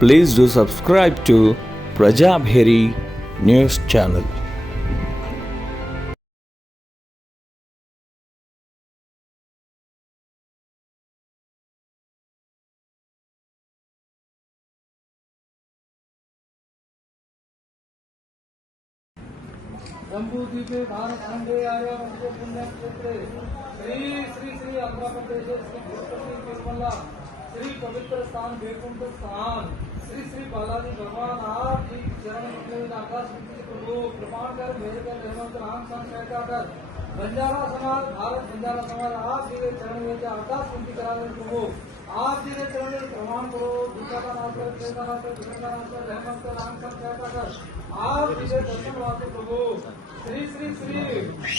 Please do subscribe to Prajabheri News Channel. जम्बूद्वीपे Bhatkhande आर्यावंशे पुण्यक्षेत्रे Shri Shri Shri Andhra Pradesh Shri Tirupati Tirumala Shri पवित्र स्थान वैकुंठ स्थान श्री श्री बालाजी भगवान आपकी चरण में आकाश प्रभु प्रमाण कर मेरे कर हेमंत राम संघ कर बंजारा समाज भारत बंजारा समाज आपके चरण में आकाश विनती करा प्रभु आपके चरण में प्रमाण करो दूसरा का नाम कर तीसरा का नाम कर दूसरा का नाम कर हेमंत राम संघ कर आप विजय दर्शन वाले प्रभु श्री श्री श्री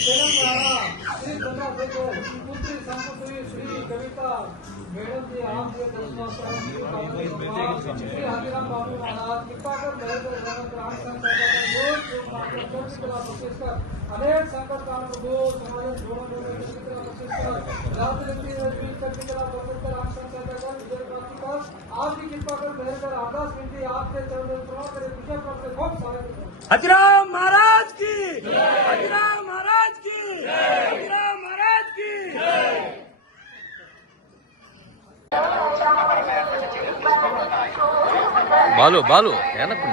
तेलंगाना श्री चंद्रशेखर पुत्री संपुत्री श्री कविता मैडम जी आप ये दर्शन श्री हाथीराम बाबू महाराज कृपा कर राम संघ अनेक संकट काल प्रभु समाज जोड़ों आपकी कृपा कर बेहतर आकाश विनती आपके चरण खूब सारे हजराम महाराज की हजराम महाराज की हजराम महाराज की बालो बालो எனக்கு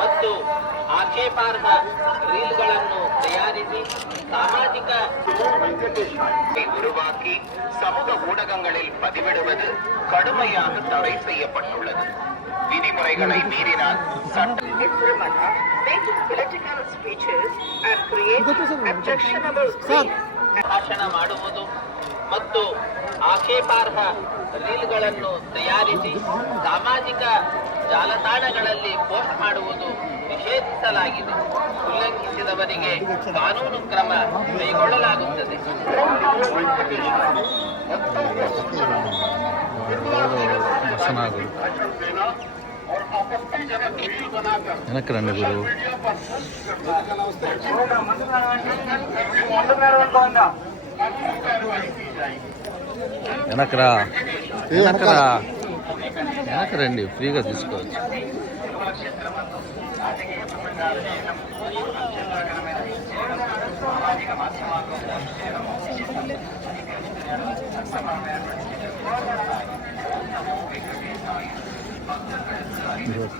ಮತ್ತು ಆಕ್ಷೇಪಾರ್ಹ ರೀಲ್ಗಳನ್ನು ತಯಾರಿಸಿ சாமாஜிக உருவாக்கி சமூக ஊடகங்களில் பதிவிடுவது கடுமையாக தடை செய்யப்பட்டுள்ளது. விதிமுறைகளை மீறினால் ಭಾಷಣ ಮಾಡುವುದು ಮತ್ತು ಆಕ್ಷೇಪಾರ್ಹ ರೀಲ್ಗಳನ್ನು ತಯಾರಿಸಿ ಸಾಮಾಜಿಕ ಜಾಲತಾಣಗಳಲ್ಲಿ ಪೋಸ್ಟ್ ಮಾಡುವುದು ನಿಷೇಧಿಸಲಾಗಿದೆ. ಉಲ್ಲಂಘಿಸಿದವರಿಗೆ ಕಾನೂನು ಕ್ರಮ ಕೈಗೊಳ್ಳಲಾಗುತ್ತದೆ. எனக்கு ரெண்டு குரு వెనకరా వెనకరా వెనక రండి ఫ్రీగా తీసుకోవచ్చు.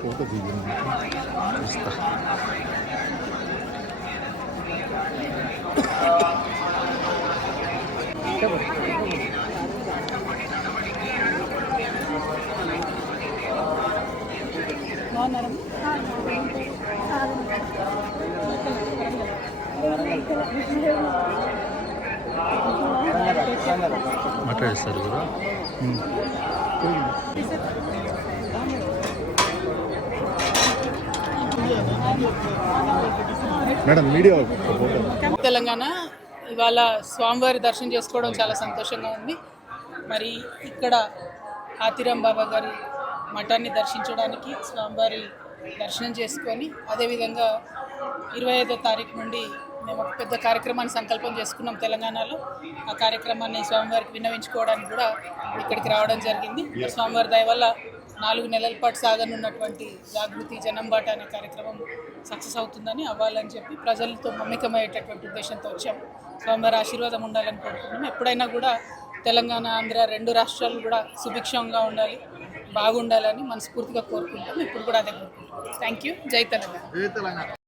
ఫోటో తీస్తా. మాట్లాడిస్తారు కదా మేడం మీడియా తెలంగాణ ఇవాళ స్వామివారి దర్శనం చేసుకోవడం చాలా సంతోషంగా ఉంది. మరి ఇక్కడ హాథీరాం బాబా గారి మఠాన్ని దర్శించడానికి స్వామివారి దర్శనం చేసుకొని అదేవిధంగా 25వ తారీఖు నుండి మేము ఒక పెద్ద కార్యక్రమాన్ని సంకల్పం చేసుకున్నాం తెలంగాణలో. ఆ కార్యక్రమాన్ని స్వామివారికి విన్నవించుకోవడానికి కూడా ఇక్కడికి రావడం జరిగింది. స్వామివారి దయ వల్ల 4 నెలల పాటు సాగనున్నటువంటి జాగృతి జనంబాట అనే కార్యక్రమం సక్సెస్ అవుతుందని అవ్వాలని చెప్పి ప్రజలతో మమేకమయ్యేటటువంటి ఉద్దేశంతో వచ్చాము. స్వామివారి ఆశీర్వాదం ఉండాలని కోరుకుంటున్నాం. ఎప్పుడైనా కూడా తెలంగాణ ఆంధ్ర 2 రాష్ట్రాలు కూడా సుభిక్షంగా ఉండాలి, బాగుండాలని మనస్ఫూర్తిగా కోరుకుంటాం. ఇప్పుడు కూడా అదే కోరుకుంటున్నాం. Thank you. జై తెలంగాణ.